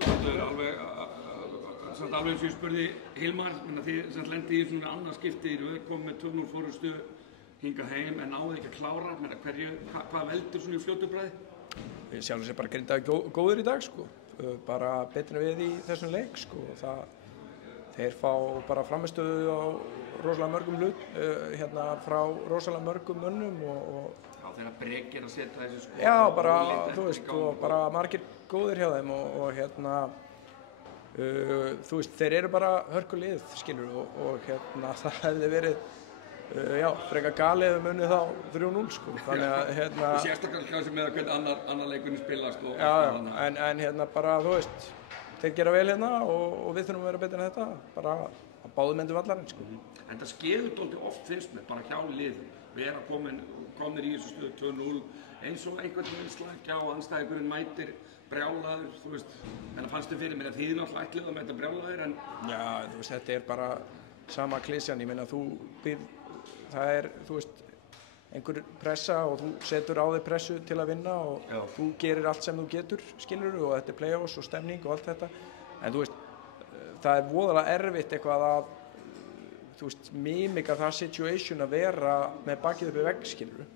Það er alveg alveg eins og ég spurði Hilmar, þið lendið í svona annað skipti, komið með 2-0 fórustu hingað heim en náðu ekki að klára, hvað veldur svona í fljótu bragði? Við sjálfum sér bara Grindavík góður í dag sko, bara betri við í þessum leik sko, þeir fá bara framistöðu á rosalega mörgum hlut, frá rosalega mörgum mönnum og Já, þeirra Breki að setja þessu sko. Já, bara, þú veist, og bara margir góðir hjá þeim og þú veist, þeir eru bara hörkulið, skilur, og það hefði verið, frekar galið ef unnið þá 3-0, sko, þannig að, Og sérstaklega kannski með að hvernig annar leikunni spilast og en bara, þú veist, þeir gera vel og við þurfum að vera betur en þetta, bara að báðum endum vallarinn, sko. En það skeður dálítið oft finnst mér, bara hjá liðum, vera komnir í þessu stöðu 2-0, eins og einhvern veginn slakja á andstæðingurinn mætir brjálaður, þú veist, en það fannst þið fyrir mér að þið náttúrulega ætlið að mæta brjálaður en... Já, þú veist, þetta er bara sama klisjan, ég meina það er, þú veist, einhver pressa og þú setur á þig pressu til að vinna og þú gerir allt sem þú getur, skilur, og þetta er play-offs og stemning og allt þetta, en þú veist, það er voðalega erfitt eitthvað að, þú veist, mimika það situation að vera með bakið upp í vegg, skilur,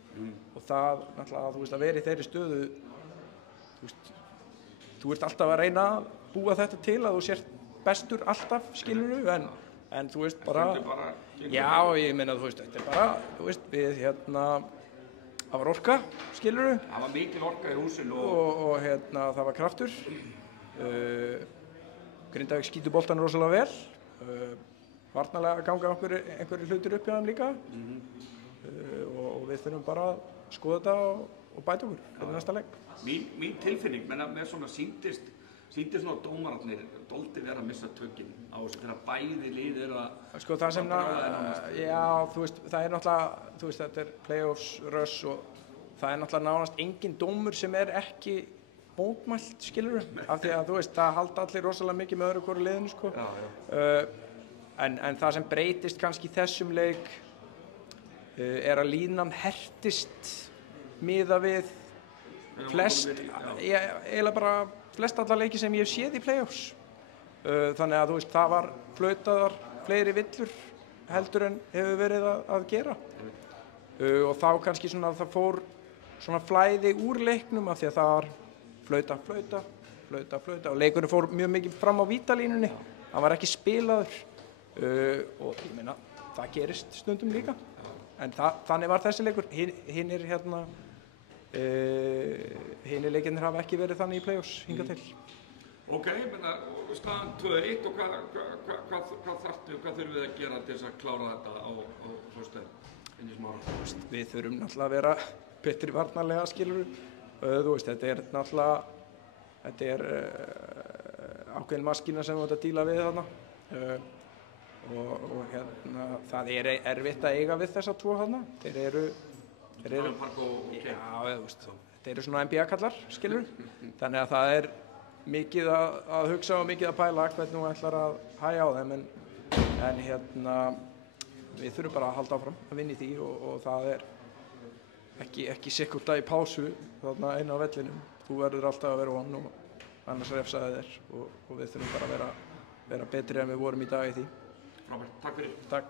og það, náttúrulega, þú veist, að vera í þeirri stöðu, þú veist, þú ert alltaf að reyna að búa þetta til að þú sért bestur alltaf, skilur, en þú veist, bara, já, ég meina, þú veist, þetta er bara, þú veist, við, það var orka, skilur, það var mikil orka í húsinu og það var kraftur, Grindavík skýtur boltann rosalega vel, varnarlega ganga einhverju hlutir upp hjá þeim líka og við þurfum bara að skoða þetta og bæta okkur fyrir næsta leik. Mín tilfinning með svona sýndist svona dómararnir dálítið vera að missa tökin á þessu þegar bæði lið eru að sko það sem já, þú veist, það er náttúrulega, þú veist, þetta er play-offs, rush og það er náttúrulega nánast engin dómur sem er ekki mótmælt, skilur, af því að þú veist, það halda allir rosalega mikið með öðru hvoru liðinu, sko. En það sem breytist kannski í þessum leik er að línan hertist miðað við eiginlega bara flest alla leiki sem ég hef séð í play-offs. Þannig að þú veist, það var flautaðar fleiri villur heldur en hefur verið að gera. Og þá kannski svona það fór svona flæði úr leiknum af því að það var flauta og leikurinn fór mjög mikið fram á vítalínunni, hann var ekki spilaður og ég meina það gerist stundum líka en þannig var þessi leikur, hinir leikirnir hafa ekki verið þannig í play-offs hingað til. Ok, staðan 2-1 og hvað þarftu, hvað þurfum við að gera til þess að klára þetta á föstudaginn inn í Smára? Við þurfum náttúrulega að vera betri varnarlega, skilur. Þú veist, þetta er náttúrulega, ákveðin maskína sem við átt að díla við þarna og það er erfitt að eiga við þessa tvo þarna. Þeir eru, já, þú veist, þeir eru svona NBA-kallar, skilur. Þannig að það er mikið að hugsa og mikið að pæla hvernig þú ætlar að hægja á þeim en við þurfum bara að halda áfram að vinna í því og það er ekki sekúnda í pásu þarna inn á vellinum. Þú verður alltaf að vera on og annars refsaði þér og við þurfum bara að vera betri en við vorum í dag í því. Frábært, takk fyrir. Takk.